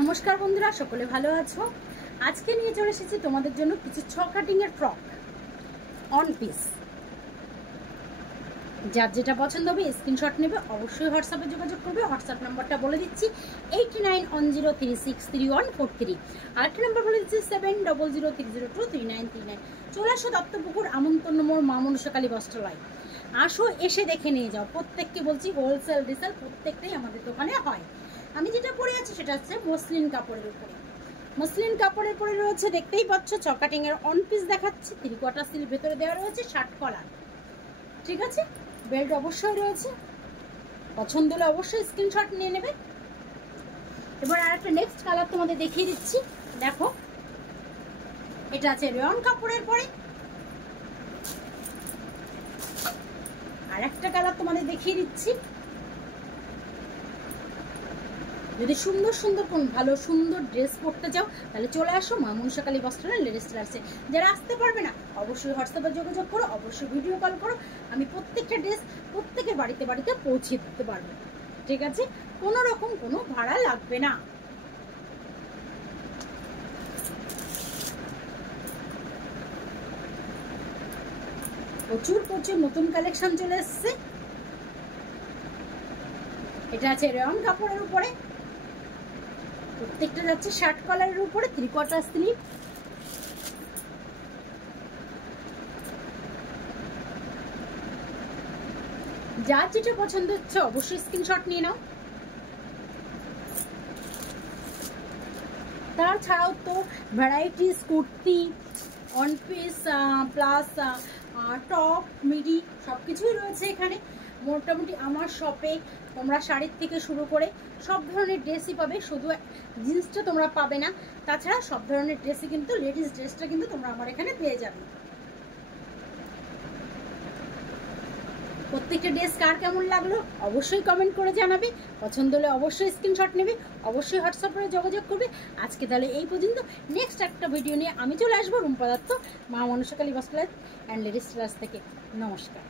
নমস্কার বন্ধুরা, সকলে ভালো আছো। আজকে নিয়ে চলে এসেছি তোমাদের জন্য কিছু ছ কাটিং এর ফ্রক অন পিস। যার যেটা পছন্দ হবে স্ক্রিনশট নেবে, অবশ্যই হোয়াটসঅ্যাপে যোগাযোগ করবে। হোয়াটসঅ্যাপ নাম্বারটা বলে দিচ্ছি 8910363143। আরেকটা নাম্বার বলে দিচ্ছি 7003023939। চলে আসো দত্তপুকুর আমন্ত্রণ মোড় মা মনসাকালী বস্ত্রালয়। আসো, এসে দেখে নিয়ে যাও। প্রত্যেককে বলছি হোলসেল রিসেল প্রত্যেকটাই আমাদের দোকানে হয়। আমি যেটা পরে আছি সেটা হচ্ছে মসলিন কাপড়ের উপরে। মসলিন কাপড়ের পরে রয়েছে, দেখতেই পাচ্ছ, ছ কাটিং এর অন পিস দেখাচ্ছি। 3/4 স্লিভ ভেতরে দেওয়া রয়েছে, শার্ট কলার, ঠিক আছে। বেল্ট অবশ্যই রয়েছে। পছন্দ হলে অবশ্যই স্ক্রিনশট নিয়ে নেবে। এবার আরেকটা নেক্সট কালার তোমাদের দেখিয়ে দিচ্ছি। দেখো, এটা আছে রেয়ন কাপড়ের পরে। আর একটা কালার তোমাদের দেখিয়ে দিচ্ছি। যদি সুন্দর সুন্দর কোন ভালো সুন্দর ড্রেস পরতে চাও তাহলে চলে আসো মা মনসাকালী বস্ত্রালয় লেডিস টেলার্সে। যারা আসতে পারবে না অবশ্যই হোয়াটসঅ্যাপে যোগাযোগ করো, অবশ্যই ভিডিও কল করো। আমি প্রত্যেকটা ড্রেস প্রত্যেকের বাড়িতে বাড়িতে পৌঁছে দিতে পারবো, ঠিক আছে। কোনো রকম কোনো ভাড়া লাগবে না। প্রচুর প্রচুর নতুন কালেকশন চলে এসছে। এটা আছে রেয়ন কাপড়ের উপরে, প্রত্যেকটা যাচ্ছে শার্ট কলারের উপরে, 3/4 স্লিভ। যার যেটা পছন্দ হচ্ছে অবশ্যই স্ক্রিনশট নিয়ে নাও। তাছাড়াও তো varieties kurti, one piece plus top, midi সবকিছুই রয়েছে এখানে। মোটামুটি আমার শপে তোমরা শাড়ির থেকে শুরু করে সব ধরনের ড্রেসই পাবে, শুধু জিন্সটা তোমরা পাবে না। তাছাড়া সব ধরনের ড্রেসই কিন্তু, লেডিস ড্রেসটা কিন্তু তোমরা আমার এখানে পেয়ে যাবে। প্রত্যেকটা ড্রেস কার কেমন লাগলো অবশ্যই কমেন্ট করে জানাবে। পছন্দ হলে অবশ্যই স্ক্রিনশট নেবে, অবশ্যই হোয়াটসঅ্যাপে যোগাযোগ করবে। আজকে তাহলে এই পর্যন্ত। নেক্সট একটা ভিডিও নিয়ে আমি চলে আসবো রুম্পা দত্ত, মা মনসাকালী বস্ত্রালয় অ্যান্ড লেডিস টেলার্স থেকে। নমস্কার।